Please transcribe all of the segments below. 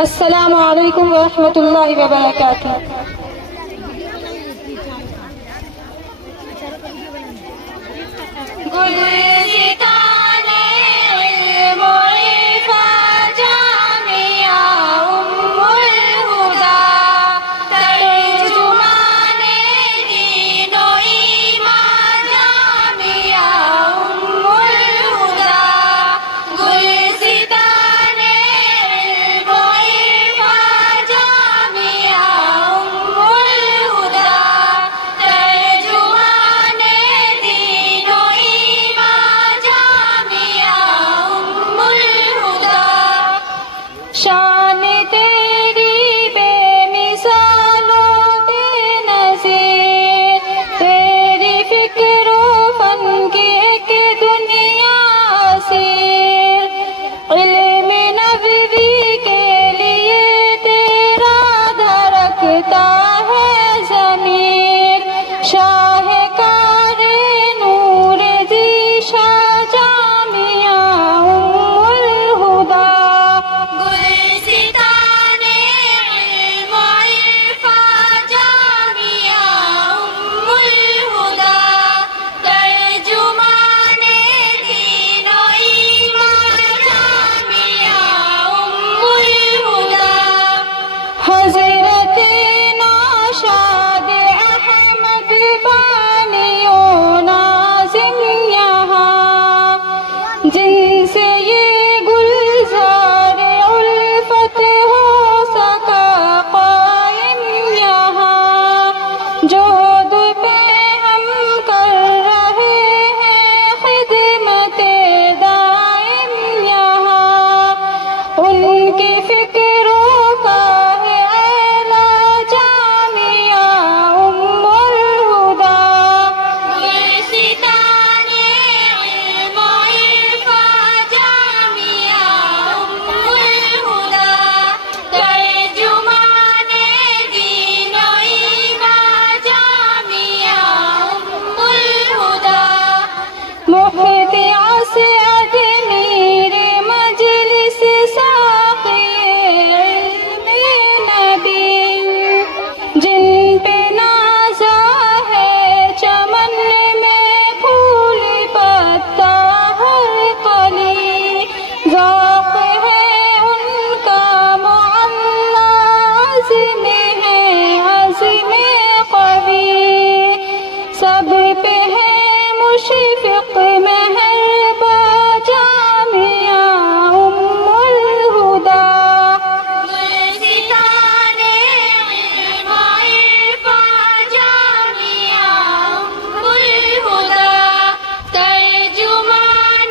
السلام علیکم ورحمۃ اللہ وبرکاتہ۔ شان تیری بے مثالوں بے نظیر، تیری فکر و فن کی ایک دنیا سیر، علم نبوی کے لیے تیرا دھڑکتا ہے ضمیر، شاہکار نور ذیشا جامعہ ام الہدیٰ، حضرت نوشاد احمد بانی و ناظم یہاں، جن سے یہ گلزار الفت ہو سکا قائم یہاں، جو پہ ہم کر رہے ہیں خدمت دائم یہاں، ان کی فکروں کا سب پہ ہے مشفق مہرباں جامعہ ام الہدیٰ، ترجمان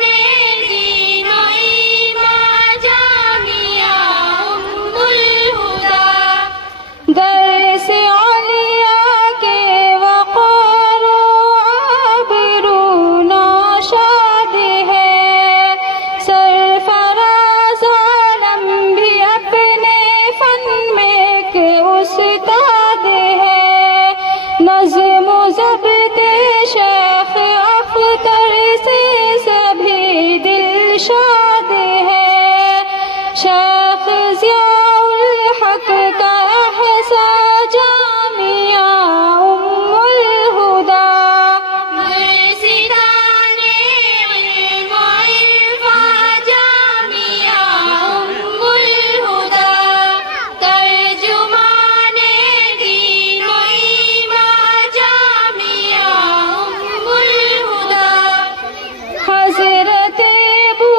دین و ایمان جامعہ ام الہدیٰ، درس علیاء کے استاد ہے، نظم و ضبط شیخ اختر سے سبھی دل شاد ہے، شیخ ضیاء الحق کا احسا جامعہ ام الہدیٰ، حضرت ابو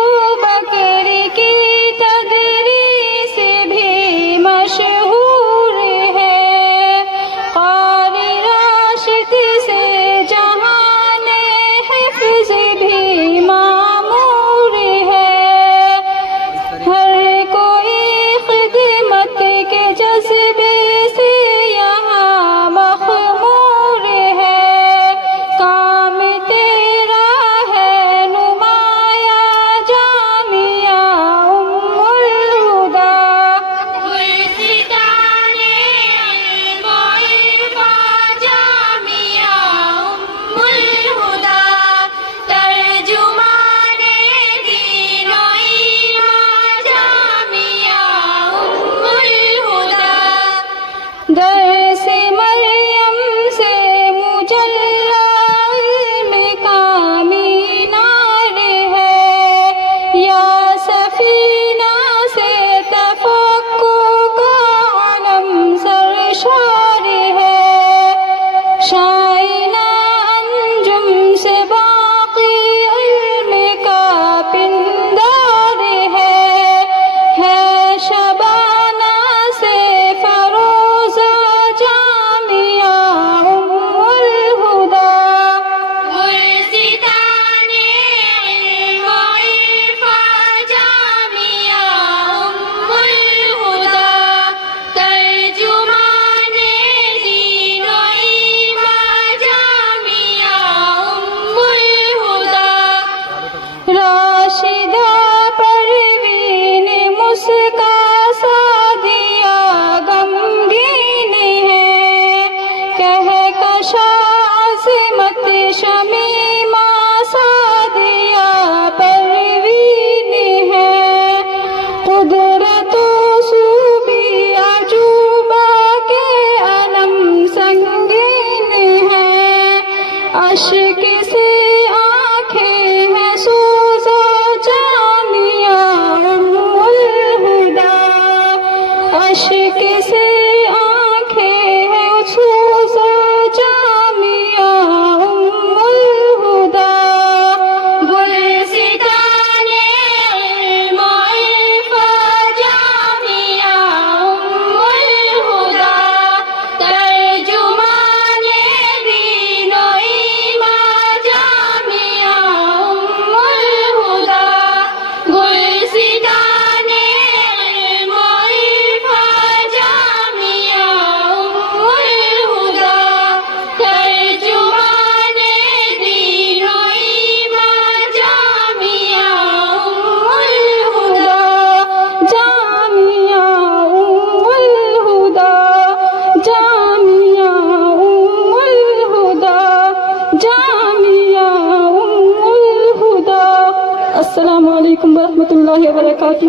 راشدہ پروین مسکا سعدیہ غمگین ہے، کہکشاں عظمت شمیمہ سعدیہ پروین ہے، قدرت و صوبی عجوبہ کے علم سنگین ہے، اشک سے آنکھیں ہیں سوزا جامعہ ام الہدیٰ، اشک سے آنکھیں ہیں سوزا جامعہ ام الہدیٰ، گلستان علم و عرفان جامعہ ام الہدیٰ، ترجمان دین و ایمان جامعہ ام الہدیٰ، گلستان علم و عرفان جامعہ ام الہدیٰ، ترجمان دین و ایمان جامعہ ام الہدیٰ، جامعہ ام الہدیٰ، جامعہ ام الہدیٰ، جامعہ ام الہدیٰ۔ السلام علیکم ورحمۃ اللہ وبرکاتہ۔